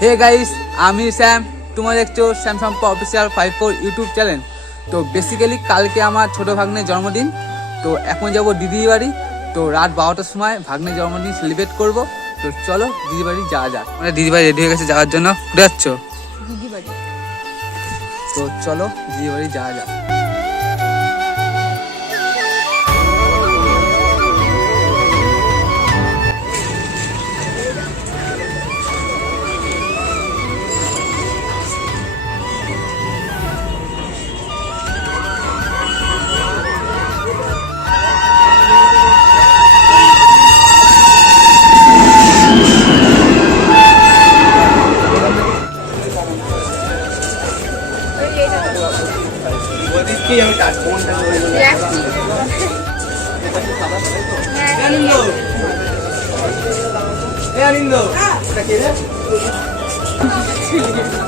Hey guys, আমি Sam. তোমরা দেখছো স্যাম সম্পা অফিসিয়াল 54 ইউটিউব চ্যানেল। তো বেসিক্যালি কালকে আমার ছোট ভাগ্নের জন্মদিন। তো এখন যাব দিদির বাড়ি। তো রাত 12টার সময় ভাগ্নের জন্মদিন সেলিব্রেট করব। তো চলো দিদির বাড়ি যাওয়া যাক। মানে দিদির বাড়ি রেডি হয়ে গেছে যাওয়ার জন্য। ঘুরে যাচ্ছ দিদি বাড়ি? তো চলো দিদির বাড়ি যাওয়া যাক।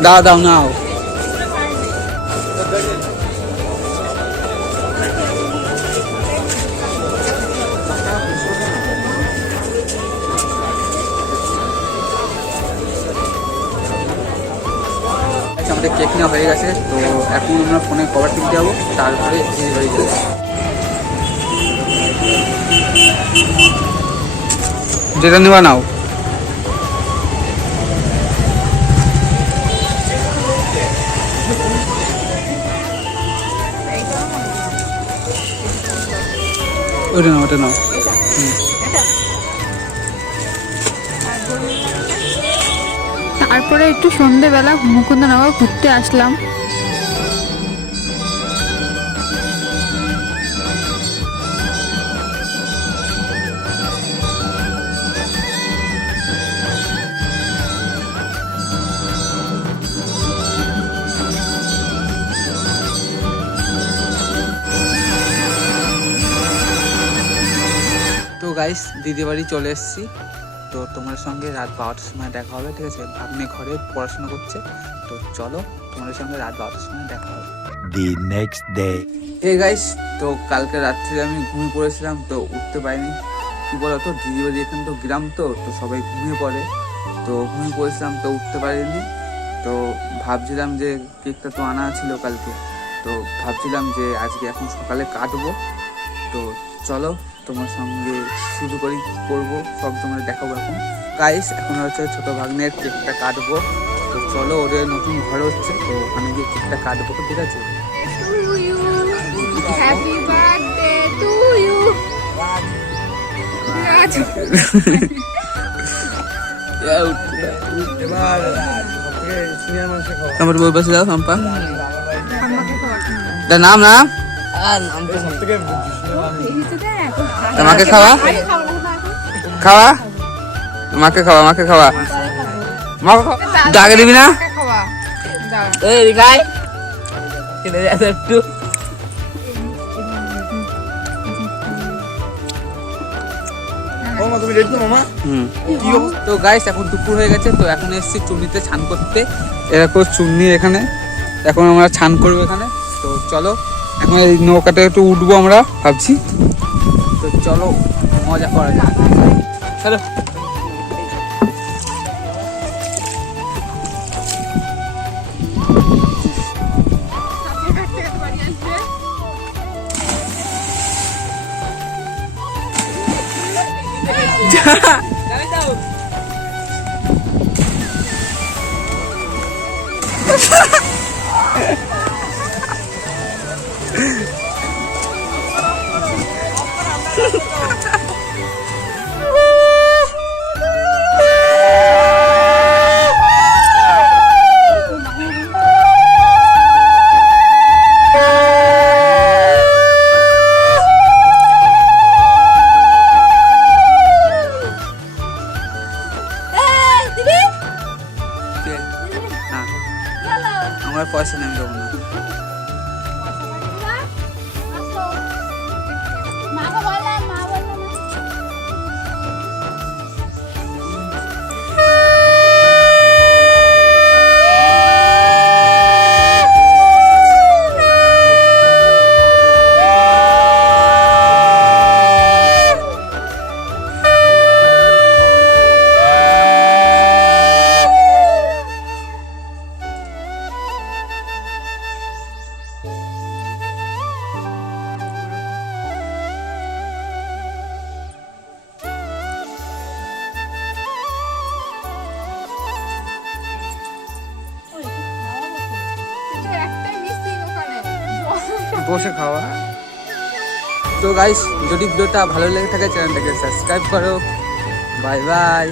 দাও দাও নাও। আমাদের কেক নেওয়া হয়ে গেছে। তো এখন আমরা ফোনে কভার টিপ যাবো, তারপরে দিদির বাড়ি যাবো। যেটা নেওয়া নাও। ওটা নাও, ওটা নাও। তারপরে একটু সন্ধ্যেবেলা মুকুন্দনগর ঘুরতে আসলাম। তো গাইস, দিদি বাড়ি চলে এসেছি। তো তোমার সঙ্গে রাত 12টার সময় দেখা হবে, ঠিক আছে? ভাগ্নে ঘরে পড়াশোনা করছে। তো চলো তোমাদের সঙ্গে রাত 12টার সময় দেখা হবে। The next day. এই গাইস, তো কালকে রাত্রে আমি ঘুমিয়ে পড়েছিলাম, তো উঠতে পারিনি। কি বলতো, দিদি বাড়ি এখানে তো গ্রাম, তো সবাই ঘুমিয়ে পড়ে। তো ঘুমিয়ে পড়েছিলাম, তো উঠতে পারিনি। তো ভাবছিলাম যে কেকটা তো আনা ছিল কালকে। তো ভাবছিলাম যে আজকে এখন সকালে কাটবো। তো চলো তোমার সঙ্গে শুরু করি, কি করবো সব তোমাদের দেখাবো। এখন গাইস, এখন হচ্ছে ছোট ভাগ্নের কেকটা কাটবো। তো চলো, ওদের নতুন ঘর হচ্ছে, তো ওখানে গিয়ে কেকটা কাটবো, ঠিক আছে? Happy birthday to you. আমার বই বসে দাও সম্পা। নাম নাম আমাকে খাওয়া খাওয়া, মাকে খাওয়া, মাকে খাওয়া, মাকে জাগে দিবি না? একটু তো গাইস, এখন দুপুর হয়ে গেছে। তো এখন এসেছি চুন্নিতে স্নান করতে। এরকম চুন্নি এখানে, এখন আমরা স্নান করবো এখানে। তো চলো এখন এই নৌকাটা একটু উঠবো আমরা ভাবছি। তো চলো মজা করা যাক, চলো। আমার পয়সা নেই, আমি দেবো না। বসে খাওয়া। তো গাইস, যদি ভিডিওটা ভালো লেগে থাকে চ্যানেলটাকে সাবস্ক্রাইব করো। Bye bye.